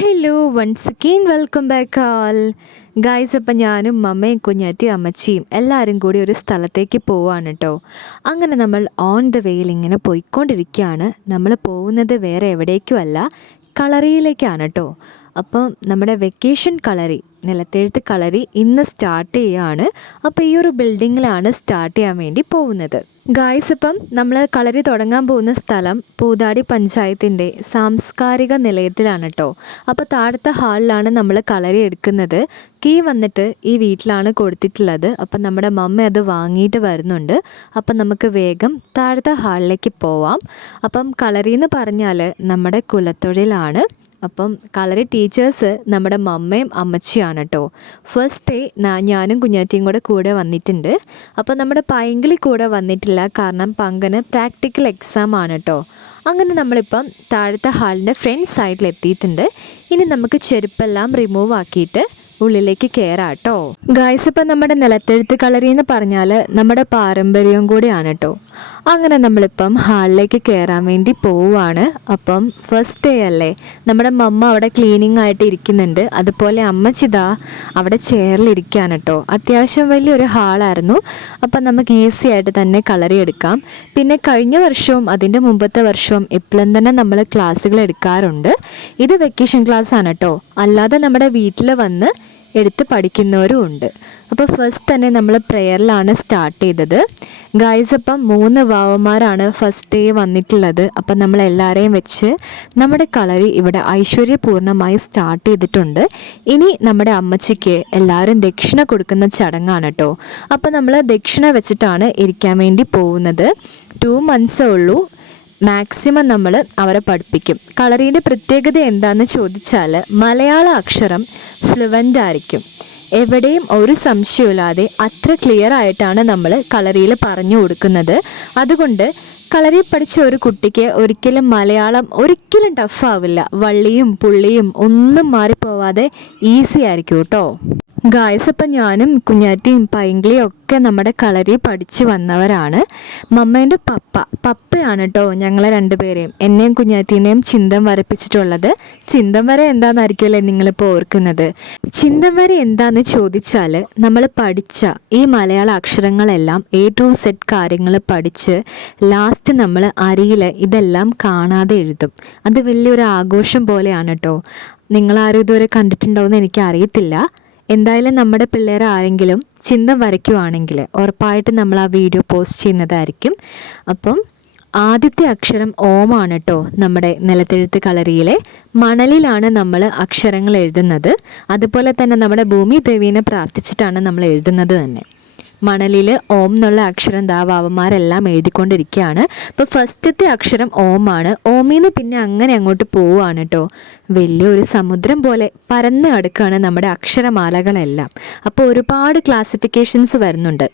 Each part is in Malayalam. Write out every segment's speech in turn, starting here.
Hello once again welcome back all guys. അപ്പം ഞാനും അമ്മയും കുഞ്ഞാറ്റി അമ്മച്ചിയും എല്ലാവരും കൂടി ഒരു സ്ഥലത്തേക്ക് പോവാണ് കേട്ടോ. അങ്ങനെ നമ്മൾ ഓൺ ദ വേയിൽ ഇങ്ങനെ പോയിക്കൊണ്ടിരിക്കുകയാണ്. നമ്മൾ പോകുന്നത് വേറെ എവിടേക്കും അല്ല, കളറിയിലേക്കാണ് കേട്ടോ. അപ്പം നമ്മുടെ വെക്കേഷൻ കളറി, നിലത്തെഴുത്ത് കളരി ഇന്ന് സ്റ്റാർട്ട് ചെയ്യുകയാണ്. അപ്പോൾ ഈ ഒരു ബിൽഡിങ്ങിലാണ് സ്റ്റാർട്ട് ചെയ്യാൻ വേണ്ടി പോകുന്നത് ഗായ്സ്. ഇപ്പം നമ്മൾ കളരി തുടങ്ങാൻ പോകുന്ന സ്ഥലം പൂതാടി പഞ്ചായത്തിൻ്റെ സാംസ്കാരിക നിലയത്തിലാണ് കേട്ടോ. അപ്പോൾ താഴത്തെ ഹാളിലാണ് നമ്മൾ കളരി എടുക്കുന്നത്. കീ വന്നിട്ട് ഈ വീട്ടിലാണ് കൊടുത്തിട്ടുള്ളത്. അപ്പം നമ്മുടെ മമ്മ അത് വാങ്ങിയിട്ട് വരുന്നുണ്ട്. അപ്പം നമുക്ക് വേഗം താഴത്തെ ഹാളിലേക്ക് പോവാം. അപ്പം കളരി എന്ന് പറഞ്ഞാൽ നമ്മുടെ കുലത്തൊഴിലാണ്. അപ്പം കളരി ടീച്ചേഴ്സ് നമ്മുടെ മമ്മയും അമ്മച്ചിയാണ് കേട്ടോ. ഫസ്റ്റ് ഡേ ഞാനും കുഞ്ഞാറ്റിയും കൂടെ വന്നിട്ടുണ്ട്. അപ്പം നമ്മുടെ പൈങ്കിളി കൂടെ വന്നിട്ടില്ല, കാരണം പങ്കന് പ്രാക്ടിക്കൽ എക്സാം ആണ് കേട്ടോ. അങ്ങനെ നമ്മളിപ്പം താഴത്തെ ഹാളിൻ്റെ ഫ്രണ്ട് സൈഡിൽ എത്തിയിട്ടുണ്ട്. ഇനി നമുക്ക് ചെരുപ്പെല്ലാം റിമൂവ് ആക്കിയിട്ട് ഉള്ളിലേക്ക് കയറാം കേട്ടോ. ഗായ്സ്, ഇപ്പം നമ്മുടെ നിലത്തെഴുത്ത് കളരി എന്ന് പറഞ്ഞാൽ നമ്മുടെ പാരമ്പര്യവും കൂടിയാണ് കേട്ടോ. അങ്ങനെ നമ്മളിപ്പം ഹാളിലേക്ക് കയറാൻ വേണ്ടി പോവുകയാണ്. അപ്പം ഫസ്റ്റ് ഡേ അല്ലേ, നമ്മുടെ മമ്മ അവിടെ ക്ലീനിങ് ആയിട്ട് ഇരിക്കുന്നുണ്ട്. അതുപോലെ അമ്മച്ചിതാ അവിടെ ചെയറിലിരിക്കുകയാണ് കേട്ടോ. അത്യാവശ്യം വലിയൊരു ഹാളായിരുന്നു. അപ്പം നമുക്ക് ഈസി ആയിട്ട് തന്നെ കളറി എടുക്കാം. പിന്നെ കഴിഞ്ഞ വർഷവും അതിൻ്റെ മുമ്പത്തെ വർഷവും എപ്പോഴും തന്നെ നമ്മൾ ക്ലാസ്സുകൾ എടുക്കാറുണ്ട്. ഇത് വെക്കേഷൻ ക്ലാസ് ആണ് കേട്ടോ. അല്ലാതെ നമ്മുടെ വീട്ടിൽ വന്ന് എടുത്ത് പഠിക്കുന്നവരും ഉണ്ട്. അപ്പോൾ ഫസ്റ്റ് തന്നെ നമ്മൾ പ്രെയറിലാണ് സ്റ്റാർട്ട് ചെയ്തത് ഗായ്സ്. അപ്പം 3 വാവന്മാരാണ് ഫസ്റ്റ് ഡേ വന്നിട്ടുള്ളത്. അപ്പം നമ്മൾ എല്ലാവരെയും വെച്ച് നമ്മുടെ കളരി ഇവിടെ ഐശ്വര്യപൂർണ്ണമായി സ്റ്റാർട്ട് ചെയ്തിട്ടുണ്ട്. ഇനി നമ്മുടെ അമ്മച്ചിക്ക് എല്ലാവരും ദക്ഷിണ കൊടുക്കുന്ന ചടങ്ങാണ് കേട്ടോ. അപ്പം നമ്മൾ ദക്ഷിണ വെച്ചിട്ടാണ് ഇരിക്കാൻ വേണ്ടി പോകുന്നത്. 2 months ഉള്ളൂ. മാക്സിമം നമ്മൾ അവരെ പഠിപ്പിക്കും. കളറിൻ്റെ പ്രത്യേകത എന്താണെന്ന് ചോദിച്ചാൽ മലയാള അക്ഷരം ഫ്ലുവൻ്റ് ആയിരിക്കും. എവിടെയും ഒരു സംശയമില്ലാതെ അത്ര ക്ലിയർ ആയിട്ടാണ് നമ്മൾ കളറിയിൽ പറഞ്ഞു കൊടുക്കുന്നത്. അതുകൊണ്ട് കളരി പഠിച്ച ഒരു കുട്ടിക്ക് ഒരിക്കലും മലയാളം ഒരിക്കലും ടഫാവില്ല. വള്ളിയും പുള്ളിയും ഒന്നും മാറിപ്പോവാതെ ഈസി ആയിരിക്കും കേട്ടോ. ഗായ്സ്, അപ്പം ഞാനും കുഞ്ഞാറ്റിയും പൈങ്കിളിയും ഒക്കെ നമ്മുടെ കളരി പഠിച്ച് വന്നവരാണ്. മമ്മേൻ്റെ പപ്പയാണ് കേട്ടോ ഞങ്ങളെ 2 പേരെയും, എന്നെയും കുഞ്ഞാറ്റീനെയും ചിന്തം വരപ്പിച്ചിട്ടുള്ളത്. ചിന്തം വര എന്താണെന്നായിരിക്കുമല്ലേ നിങ്ങളിപ്പോൾ ഓർക്കുന്നത്. ചിന്തം വര എന്താണെന്ന് ചോദിച്ചാൽ നമ്മൾ പഠിച്ച ഈ മലയാള അക്ഷരങ്ങളെല്ലാം A to Z കാര്യങ്ങൾ പഠിച്ച് ലാസ്റ്റ് നമ്മൾ അരിയിൽ ഇതെല്ലാം കാണാതെ എഴുതും. അത് വലിയൊരു ആഘോഷം പോലെയാണ് കേട്ടോ. നിങ്ങളാരും ഇതുവരെ കണ്ടിട്ടുണ്ടോ എന്ന് എനിക്കറിയത്തില്ല. എന്തായാലും നമ്മുടെ പിള്ളേർ ആരെങ്കിലും ചിന്തം വരയ്ക്കുവാണെങ്കിൽ ഉറപ്പായിട്ട് നമ്മൾ ആ വീഡിയോ പോസ്റ്റ് ചെയ്യുന്നതായിരിക്കും. അപ്പം ആദ്യത്തെ അക്ഷരം ഓമാണ് കേട്ടോ. നമ്മുടെ നിലത്തെഴുത്ത് കളരിയിലെ മണലിലാണ് നമ്മൾ അക്ഷരങ്ങൾ എഴുതുന്നത്. അതുപോലെ തന്നെ നമ്മുടെ ഭൂമി ദേവീനെ പ്രാർത്ഥിച്ചിട്ടാണ് നമ്മൾ എഴുതുന്നത് തന്നെ. മണലിൽ ഓം എന്നുള്ള അക്ഷരം വാവന്മാരെല്ലാം എഴുതിക്കൊണ്ടിരിക്കുകയാണ്. അപ്പോൾ ഫസ്റ്റത്തെ അക്ഷരം ഓമാണ്. ഓമിന്ന് പിന്നെ അങ്ങനെ അങ്ങോട്ട് പോവുകയാണ് കേട്ടോ. വലിയൊരു സമുദ്രം പോലെ പരന്ന് കിടക്കുകയാണ് നമ്മുടെ അക്ഷരമാലകളെല്ലാം. അപ്പോൾ ഒരുപാട് ക്ലാസിഫിക്കേഷൻസ് വരുന്നുണ്ട്.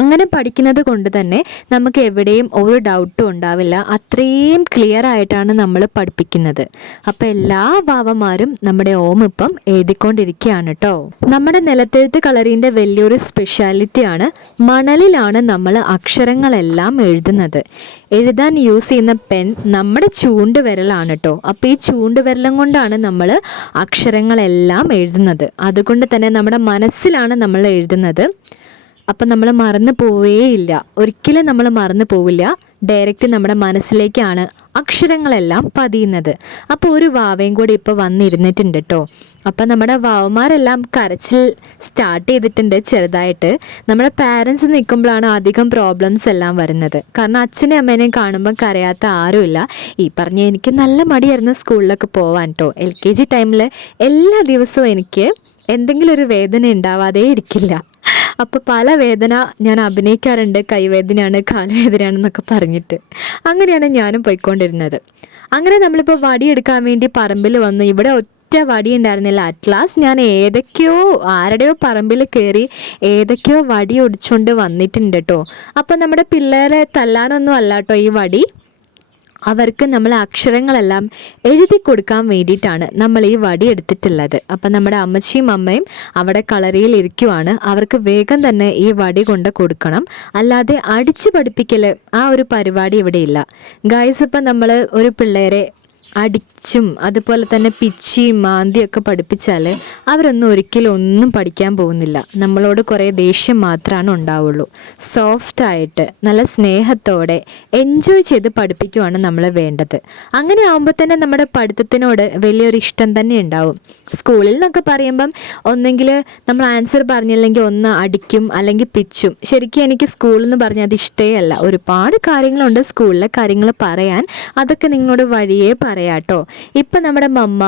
അങ്ങനെ പഠിക്കുന്നത് കൊണ്ട് തന്നെ നമുക്ക് എവിടെയും ഒരു ഡൗട്ടും ഉണ്ടാവില്ല. അത്രയും ക്ലിയർ ആയിട്ടാണ് നമ്മൾ പഠിപ്പിക്കുന്നത്. അപ്പോൾ എല്ലാ വാവന്മാരും നമ്മുടെ ഓം ഇപ്പം എഴുതിക്കൊണ്ടിരിക്കുകയാണ് കേട്ടോ. നമ്മുടെ നിലത്തെഴുത്ത് കളറിൻ്റെ വലിയൊരു സ്പെഷ്യാലിറ്റിയാണ് മണലിലാണ് നമ്മൾ അക്ഷരങ്ങളെല്ലാം എഴുതുന്നത്. എഴുതാൻ യൂസ് ചെയ്യുന്ന പെൻ നമ്മുടെ ചൂണ്ടുവിരലാണ് കേട്ടോ. അപ്പോൾ ഈ ചൂണ്ടുവിരലും കൊണ്ടാണ് നമ്മൾ അക്ഷരങ്ങളെല്ലാം എഴുതുന്നത്. അതുകൊണ്ട് തന്നെ നമ്മുടെ മനസ്സിലാണ് നമ്മൾ എഴുതുന്നത്. അപ്പം നമ്മൾ മറന്നു പോവുകയില്ല, ഒരിക്കലും നമ്മൾ മറന്നു പോവില്ല. ഡയറക്റ്റ് നമ്മുടെ മനസ്സിലേക്കാണ് അക്ഷരങ്ങളെല്ലാം പതിയുന്നത്. അപ്പോൾ ഒരു വാവയും കൂടി ഇപ്പോൾ വന്നിരുന്നിട്ടുണ്ട് കേട്ടോ. അപ്പം നമ്മുടെ വാവന്മാരെല്ലാം കരച്ചിൽ സ്റ്റാർട്ട് ചെയ്തിട്ടുണ്ട് ചെറുതായിട്ട്. നമ്മുടെ പാരൻസ് നിൽക്കുമ്പോഴാണ് അധികം പ്രോബ്ലംസ് എല്ലാം വരുന്നത്. കാരണം അച്ഛനെയും അമ്മേനെയും കാണുമ്പോൾ കരയാത്ത ആരുമില്ല. ഈ പറഞ്ഞ എനിക്ക് നല്ല മടിയായിരുന്നു സ്കൂളിലൊക്കെ പോവാൻ കേട്ടോ. LKG ടൈമിൽ എല്ലാ ദിവസവും എനിക്ക് എന്തെങ്കിലും ഒരു വേദന ഉണ്ടാവാതെ ഇരിക്കില്ല. അപ്പോൾ പല വേദന ഞാൻ അഭിനയിക്കാറുണ്ട്. കൈവേദനയാണ്, കാലുവേദനയാണെന്നൊക്കെ പറഞ്ഞിട്ട്. അങ്ങനെയാണ് ഞാനും പോയിക്കൊണ്ടിരുന്നത്. അങ്ങനെ നമ്മളിപ്പോൾ വടിയെടുക്കാൻ വേണ്ടി പറമ്പിൽ വന്നു. ഇവിടെ ഒറ്റ വടി ഉണ്ടായിരുന്നില്ല. അറ്റ്ലാസ്റ്റ് ഞാൻ ആരുടെയോ പറമ്പിൽ കയറി ഏതൊക്കെയോ വടി ഒടിച്ചുകൊണ്ട് വന്നിട്ടുണ്ട് കേട്ടോ. അപ്പോൾ നമ്മുടെ പിള്ളേരെ തല്ലാനൊന്നും അല്ല കേട്ടോ ഈ വടി. അവർക്ക് നമ്മൾ അക്ഷരങ്ങളെല്ലാം എഴുതി കൊടുക്കാൻ വേണ്ടിയിട്ടാണ് നമ്മൾ ഈ വടി എടുത്തിട്ടുള്ളത്. അപ്പം നമ്മുടെ അമ്മച്ചിയും അമ്മയും അവിടെ കളരിയിൽ ഇരിക്കുവാണ്. അവർക്ക് വേഗം തന്നെ ഈ വടി കൊണ്ട് കൊടുക്കണം. അല്ലാതെ അടിച്ച് പഠിപ്പിക്കൽ ആ ഒരു പരിപാടി ഇവിടെ ഇല്ല ഗായ്സ്. ഇപ്പം നമ്മൾ ഒരു പിള്ളേരെ അടിച്ചും അതുപോലെ തന്നെ പിച്ചിയും മാന്തിയൊക്കെ പഠിപ്പിച്ചാൽ അവരൊന്നും ഒരിക്കലും ഒന്നും പഠിക്കാൻ പോകുന്നില്ല. നമ്മളോട് കുറേ ദേഷ്യം മാത്രമാണ് ഉണ്ടാവുള്ളൂ. സോഫ്റ്റായിട്ട് നല്ല സ്നേഹത്തോടെ എൻജോയ് ചെയ്ത് പഠിപ്പിക്കുവാണ് നമ്മൾ വേണ്ടത്. അങ്ങനെ ആകുമ്പോൾ തന്നെ നമ്മുടെ പഠിത്തത്തിനോട് വലിയൊരു ഇഷ്ടം തന്നെ ഉണ്ടാവും. സ്കൂളിൽ നിന്നൊക്കെ പറയുമ്പം ഒന്നെങ്കിൽ നമ്മൾ ആൻസർ പറഞ്ഞില്ലെങ്കിൽ ഒന്ന് അടിക്കും അല്ലെങ്കിൽ പിച്ചും. ശരിക്കും എനിക്ക് സ്കൂളിൽ നിന്ന് പറഞ്ഞാൽ അത് ഇഷ്ടമേ അല്ല. ഒരുപാട് കാര്യങ്ങളുണ്ട് സ്കൂളിലെ കാര്യങ്ങൾ പറയാൻ, അതൊക്കെ നിങ്ങളോട് വഴിയേ പറയാട്ടോ. ഇപ്പം നമ്മുടെ മമ്മ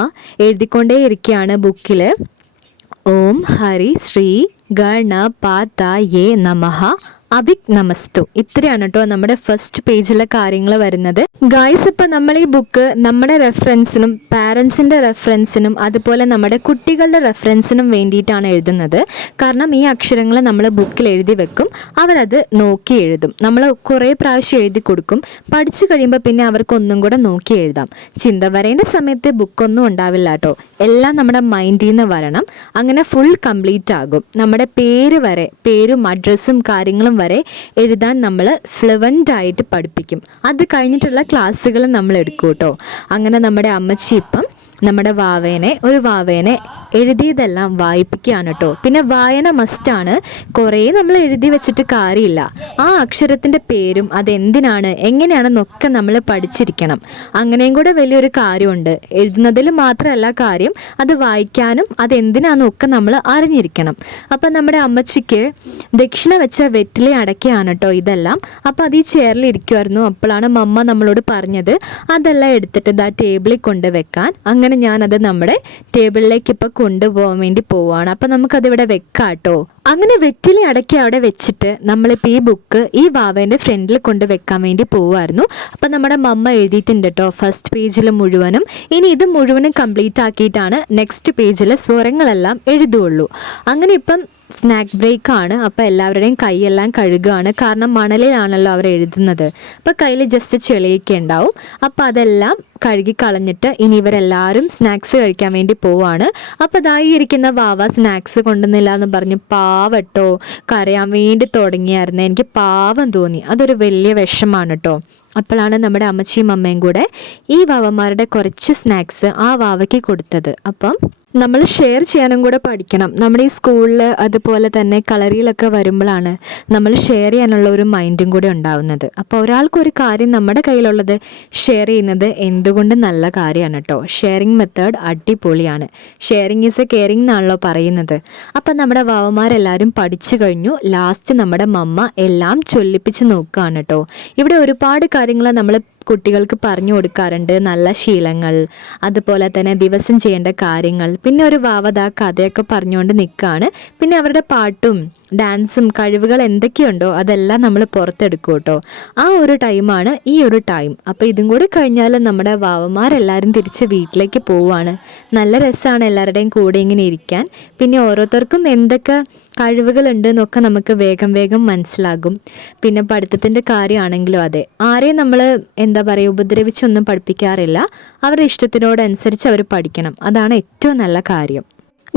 എഴുതിക്കൊണ്ടേ ഇരിക്കുകയാണ് ബുക്കിൽ. ഓം ഹരി ശ്രീ ഗണപതയേ നമഃ അവിക് നമസ്തു. ഇത്രയാണ് കേട്ടോ നമ്മുടെ ഫസ്റ്റ് പേജിലെ കാര്യങ്ങൾ വരുന്നത്. ഗായ്സ്, ഇപ്പം നമ്മൾ ഈ ബുക്ക് നമ്മുടെ റെഫറൻസിനും പാരൻസിൻ്റെ റെഫറൻസിനും അതുപോലെ നമ്മുടെ കുട്ടികളുടെ റെഫറൻസിനും വേണ്ടിയിട്ടാണ് എഴുതുന്നത്. കാരണം ഈ അക്ഷരങ്ങൾ നമ്മൾ ബുക്കിൽ എഴുതി വെക്കും, അവരത് നോക്കി എഴുതും. നമ്മൾ കുറേ പ്രാവശ്യം എഴുതി കൊടുക്കും. പഠിച്ചു കഴിയുമ്പോൾ പിന്നെ അവർക്കൊന്നും കൂടെ നോക്കി എഴുതാം. ചിന്ത വരേണ്ട സമയത്ത് ബുക്കൊന്നും ഉണ്ടാവില്ല കേട്ടോ. എല്ലാം നമ്മുടെ മൈൻഡിൽ നിന്ന് വരണം. അങ്ങനെ ഫുൾ കംപ്ലീറ്റ് ആകും. നമ്മുടെ പേര് വരെ, പേരും അഡ്രസ്സും കാര്യങ്ങളും വരെ എഴുതാൻ നമ്മൾ ഫ്ലുവൻ്റ് ആയിട്ട് പഠിപ്പിക്കും. അത് കഴിഞ്ഞിട്ടുള്ള ക്ലാസ്സുകൾ നമ്മൾ എടുക്കും കേട്ടോ. അങ്ങനെ നമ്മുടെ അമ്മച്ചി ഇപ്പം നമ്മുടെ വാവേനെ എഴുതിയതെല്ലാം വായിപ്പിക്കുകയാണ് കേട്ടോ. പിന്നെ വായന മസ്റ്റാണ്. കുറേ നമ്മൾ എഴുതി വെച്ചിട്ട് കാര്യമില്ല. ആ അക്ഷരത്തിൻ്റെ പേരും അതെന്തിനാണ് എങ്ങനെയാണെന്നൊക്കെ നമ്മൾ പഠിച്ചിരിക്കണം. അങ്ങനെയും കൂടെ വലിയൊരു കാര്യമുണ്ട്. എഴുതുന്നതിൽ മാത്രമല്ല കാര്യം, അത് വായിക്കാനും അതെന്തിനാണെന്നൊക്കെ നമ്മൾ അറിഞ്ഞിരിക്കണം. അപ്പം നമ്മുടെ അമ്മച്ചിക്ക് ദക്ഷിണ വെച്ച വെറ്റിലെ അടയ്ക്കുകയാണ് കേട്ടോ ഇതെല്ലാം. അപ്പം അത് ഈ ചെയറിൽ ഇരിക്കുമായിരുന്നു. അപ്പോഴാണ് മമ്മ നമ്മളോട് പറഞ്ഞത് അതെല്ലാം എടുത്തിട്ട് ഇതാ ടേബിളിൽ കൊണ്ട് വെക്കാൻ. അങ്ങനെ ഞാനത് നമ്മുടെ ടേബിളിലേക്ക് ഇപ്പം കൊണ്ടുപോകാൻ വേണ്ടി പോവാണ്. അപ്പം നമുക്കതിവിടെ വെക്കാം കേട്ടോ. അങ്ങനെ വെറ്റിലെ അടയ്ക്ക് അവിടെ വെച്ചിട്ട് നമ്മളിപ്പോൾ ഈ ബുക്ക് ഈ വാവേൻ്റെ ഫ്രണ്ടിൽ കൊണ്ട് വെക്കാൻ വേണ്ടി പോവുമായിരുന്നു. അപ്പം നമ്മുടെ മമ്മ എഴുതിയിട്ടുണ്ട് കേട്ടോ ഫസ്റ്റ് പേജിൽ മുഴുവനും. ഇനി ഇത് മുഴുവനും കംപ്ലീറ്റ് ആക്കിയിട്ടാണ് നെക്സ്റ്റ് പേജിൽ സ്വരങ്ങളെല്ലാം എഴുതുള്ളൂ. അങ്ങനെ ഇപ്പം സ്നാക്ക് ബ്രേക്കാണ്. അപ്പോൾ എല്ലാവരുടെയും കൈയെല്ലാം കഴുകുകയാണ്. കാരണം മണലിലാണല്ലോ അവർ എഴുതുന്നത്. അപ്പോൾ കയ്യിൽ ജസ്റ്റ് ചെളിയൊക്കെ ഉണ്ടാവും. അപ്പോൾ അതെല്ലാം കഴുകി കളഞ്ഞിട്ട് ഇനി ഇവരെല്ലാവരും സ്നാക്സ് കഴിക്കാൻ വേണ്ടി പോവാണ്. അപ്പോൾ ഇതായി ഇരിക്കുന്ന വാവ സ്നാക്സ് കൊണ്ടുവന്നില്ല എന്ന് പറഞ്ഞ് പാവട്ടോ കരയാൻ വേണ്ടി തുടങ്ങിയായിരുന്നു. എനിക്ക് പാവം തോന്നി. അതൊരു വലിയ വിഷമാണ് കേട്ടോ. അപ്പോഴാണ് നമ്മുടെ അമ്മച്ചിയും അമ്മയും കൂടെ ഈ വാവന്മാരുടെ കുറച്ച് സ്നാക്സ് ആ വാവയ്ക്ക് കൊടുത്തത്. അപ്പം നമ്മൾ ഷെയർ ചെയ്യാനും കൂടെ പഠിക്കണം. നമ്മുടെ ഈ സ്കൂളിൽ അതുപോലെ തന്നെ കളറിയിലൊക്കെ വരുമ്പോഴാണ് നമ്മൾ ഷെയർ ചെയ്യാനുള്ള ഒരു മൈൻഡും കൂടെ ഉണ്ടാവുന്നത്. അപ്പോൾ ഒരാൾക്കൊരു കാര്യം നമ്മുടെ കയ്യിലുള്ളത് ഷെയർ ചെയ്യുന്നത് എന്തുകൊണ്ട് നല്ല കാര്യമാണ് കേട്ടോ. ഷെയറിങ് മെത്തേഡ് അടിപൊളിയാണ്. ഷെയറിങ് ഈസ് എ കെയറിങ് എന്നാണല്ലോ പറയുന്നത്. അപ്പം നമ്മുടെ വാവന്മാരെല്ലാവരും പഠിച്ചു കഴിഞ്ഞു. ലാസ്റ്റ് നമ്മുടെ മമ്മ എല്ലാം ചൊല്ലിപ്പിച്ച് നോക്കുകയാണ് കേട്ടോ. ഇവിടെ ഒരുപാട് കാര്യങ്ങൾ നമ്മൾ കുട്ടികൾക്ക് പറഞ്ഞു കൊടുക്കാറുണ്ട്. നല്ല ശീലങ്ങൾ, അതുപോലെ തന്നെ ദിവസം ചെയ്യേണ്ട കാര്യങ്ങൾ. പിന്നെ ഒരു വാവത കഥയൊക്കെ പറഞ്ഞുകൊണ്ട് നിൽക്കുകയാണ്. പിന്നെ അവരുടെ പാട്ടും ഡാൻസും കഴിവുകൾ എന്തൊക്കെയുണ്ടോ അതെല്ലാം നമ്മൾ പുറത്തെടുക്കും കേട്ടോ. ആ ഒരു ടൈമാണ് ഈ ഒരു ടൈം. അപ്പോൾ ഇതും കൂടി കഴിഞ്ഞാൽ നമ്മുടെ വാവന്മാരെല്ലാവരും തിരിച്ച് വീട്ടിലേക്ക് പോവുകയാണ്. നല്ല രസമാണ് എല്ലാവരുടെയും കൂടെ ഇങ്ങനെ ഇരിക്കാൻ. പിന്നെ ഓരോരുത്തർക്കും എന്തൊക്കെ കഴിവുകളുണ്ട് എന്നൊക്കെ നമുക്ക് വേഗം വേഗം മനസ്സിലാകും. പിന്നെ പഠിത്തത്തിൻ്റെ കാര്യമാണെങ്കിലും അതെ, ആരെയും നമ്മൾ എന്താ പറയുക ഉപദ്രവിച്ചൊന്നും പഠിപ്പിക്കാറില്ല. അവരുടെ ഇഷ്ടത്തിനോടനുസരിച്ച് അവർ പഠിക്കണം. അതാണ് ഏറ്റവും നല്ല കാര്യം.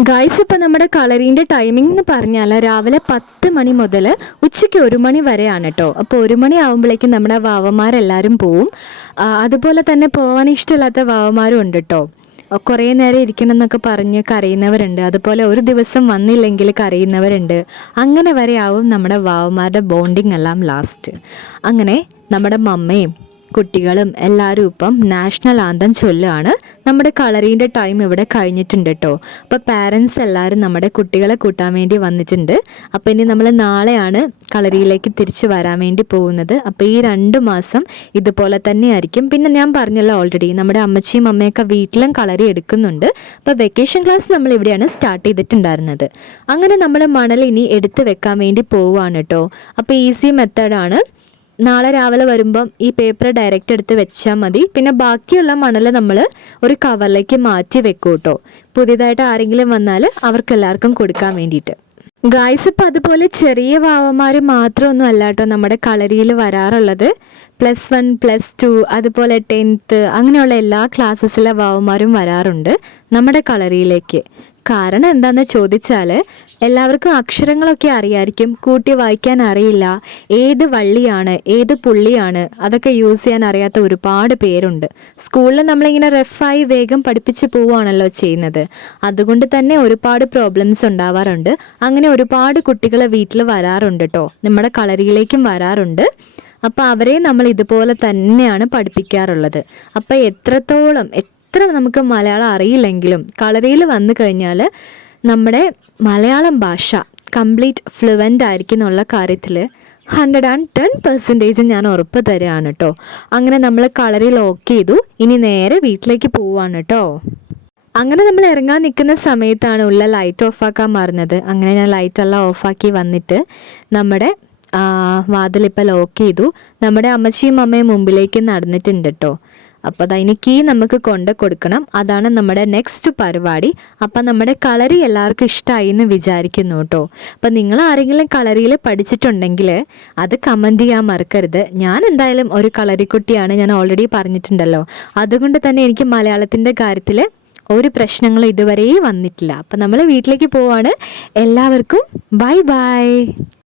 ഗൈസ്, ഇപ്പം നമ്മുടെ കളറിൻ്റെ ടൈമിംഗ് എന്ന് പറഞ്ഞാൽ രാവിലെ 10 മണി മുതൽ ഉച്ചയ്ക്ക് 1 മണി വരെയാണ് കേട്ടോ. അപ്പോൾ 1 മണി ആകുമ്പോഴേക്കും നമ്മുടെ വാവന്മാരെല്ലാവരും പോവും. അതുപോലെ തന്നെ പോകാൻ ഇഷ്ടമില്ലാത്ത വാവന്മാരും ഉണ്ട് കേട്ടോ. കുറേ നേരം ഇരിക്കണം എന്നൊക്കെ പറഞ്ഞ് കരയുന്നവരുണ്ട്. അതുപോലെ ഒരു ദിവസം വന്നില്ലെങ്കിൽ കരയുന്നവരുണ്ട്. അങ്ങനെ വരെ ആവും നമ്മുടെ വാവന്മാരുടെ ബോണ്ടിങ് എല്ലാം ലാസ്റ്റ്. അങ്ങനെ നമ്മുടെ മമ്മയും കുട്ടികളും എല്ലാവരും ഇപ്പം നാഷണൽ ആന്തം ചൊല്ലുകയാണ്. നമ്മുടെ കളറിൻ്റെ ടൈം ഇവിടെ കഴിഞ്ഞിട്ടുണ്ട് കേട്ടോ. അപ്പോൾ പാരൻസ് എല്ലാവരും നമ്മുടെ കുട്ടികളെ കൂട്ടാൻ വേണ്ടി വന്നിട്ടുണ്ട്. അപ്പോൾ ഇനി നമ്മൾ നാളെയാണ് കളറിയിലേക്ക് തിരിച്ച് വരാൻ വേണ്ടി പോകുന്നത്. അപ്പോൾ ഈ 2 മാസം ഇതുപോലെ തന്നെ ആയിരിക്കും. പിന്നെ ഞാൻ പറഞ്ഞല്ലോ ഓൾറെഡി നമ്മുടെ അമ്മച്ചിയും അമ്മയൊക്കെ വീട്ടിലും കളറി എടുക്കുന്നുണ്ട്. അപ്പോൾ വെക്കേഷൻ ക്ലാസ് നമ്മൾ ഇവിടെയാണ് സ്റ്റാർട്ട് ചെയ്തിട്ടുണ്ടായിരുന്നത്. അങ്ങനെ നമ്മൾ മണൽ ഇനി എടുത്ത് വെക്കാൻ വേണ്ടി പോവുകയാണ് കേട്ടോ. അപ്പോൾ ഈസി മെത്തേഡാണ്. നാളെ രാവിലെ വരുമ്പം ഈ പേപ്പർ ഡയറക്റ്റ് എടുത്ത് വെച്ചാൽ മതി. പിന്നെ ബാക്കിയുള്ള മണൽ നമ്മൾ ഒരു കവറിലേക്ക് മാറ്റി വെക്കും കേട്ടോ. പുതിയതായിട്ട് ആരെങ്കിലും വന്നാൽ അവർക്കെല്ലാവർക്കും കൊടുക്കാൻ വേണ്ടിയിട്ട്. ഗായ്സ്, ഇപ്പം അതുപോലെ ചെറിയ വാവന്മാർ മാത്രമൊന്നും അല്ല കേട്ടോ നമ്മുടെ കളരിയിൽ വരാറുള്ളത്. +1, +2 അതുപോലെ 10th അങ്ങനെയുള്ള എല്ലാ ക്ലാസ്സസിലെ വാവന്മാരും വരാറുണ്ട് നമ്മുടെ കളരിയിലേക്ക്. കാരണം എന്താണെന്ന് ചോദിച്ചാൽ എല്ലാവർക്കും അക്ഷരങ്ങളൊക്കെ അറിയായിരിക്കും, കൂട്ടി വായിക്കാൻ അറിയില്ല, ഏത് വള്ളിയാണ് ഏത് പുള്ളിയാണ് അതൊക്കെ യൂസ് ചെയ്യാൻ അറിയാത്ത ഒരുപാട് പേരുണ്ട്. സ്കൂളിൽ നമ്മളിങ്ങനെ റഫായി വേഗം പഠിപ്പിച്ച് പോവുകയാണല്ലോ ചെയ്യുന്നത്. അതുകൊണ്ട് തന്നെ ഒരുപാട് പ്രോബ്ലംസ് ഉണ്ടാവാറുണ്ട്. അങ്ങനെ ഒരുപാട് കുട്ടികൾ വീട്ടിൽ വരാറുണ്ട് കേട്ടോ, നമ്മുടെ കളരിയിലേക്കും വരാറുണ്ട്. അപ്പോൾ അവരെ നമ്മൾ ഇതുപോലെ തന്നെയാണ് പഠിപ്പിക്കാറുള്ളത്. അപ്പോൾ എത്ര നമുക്ക് മലയാളം അറിയില്ലെങ്കിലും കളരിയിൽ വന്നു കഴിഞ്ഞാൽ നമ്മുടെ മലയാളം ഭാഷ കംപ്ലീറ്റ് ഫ്ലുവൻ്റ് ആയിരിക്കും എന്നുള്ള കാര്യത്തിൽ 110% ഞാൻ ഉറപ്പ് തരികയാണ് കേട്ടോ. അങ്ങനെ നമ്മൾ കളരി ലോക്ക് ചെയ്തു. ഇനി നേരെ വീട്ടിലേക്ക് പോവാണ് കേട്ടോ. അങ്ങനെ നമ്മൾ ഇറങ്ങാൻ നിൽക്കുന്ന സമയത്താണ് ഉള്ള ലൈറ്റ് ഓഫാക്കാൻ മറന്നത്. അങ്ങനെ ഞാൻ ലൈറ്റെല്ലാം ഓഫാക്കി വന്നിട്ട് നമ്മുടെ വാതിലിപ്പോൾ ലോക്ക് ചെയ്തു. നമ്മുടെ അമ്മച്ചിയും അമ്മയും മുമ്പിലേക്ക് നടന്നിട്ടുണ്ട് കേട്ടോ. അപ്പോൾ അതിന് കീ നമുക്ക് കൊണ്ട് കൊടുക്കണം. അതാണ് നമ്മുടെ നെക്സ്റ്റ് പരിപാടി. അപ്പം നമ്മുടെ കളരി എല്ലാവർക്കും ഇഷ്ടമായി എന്ന് വിചാരിക്കുന്നു കേട്ടോ. അപ്പം നിങ്ങൾ ആരെങ്കിലും കളരിയിൽ പഠിച്ചിട്ടുണ്ടെങ്കിൽ അത് കമൻറ്റ് ചെയ്യാൻ മറക്കരുത്. ഞാൻ എന്തായാലും ഒരു കളരിക്കുട്ടിയാണ്, ഞാൻ ഓൾറെഡി പറഞ്ഞിട്ടുണ്ടല്ലോ. അതുകൊണ്ട് തന്നെ എനിക്ക് മലയാളത്തിൻ്റെ കാര്യത്തിൽ ഒരു പ്രശ്നങ്ങളും ഇതുവരെ വന്നിട്ടില്ല. അപ്പം നമ്മൾ വീട്ടിലേക്ക് പോവാണ്. എല്ലാവർക്കും ബൈ ബൈ.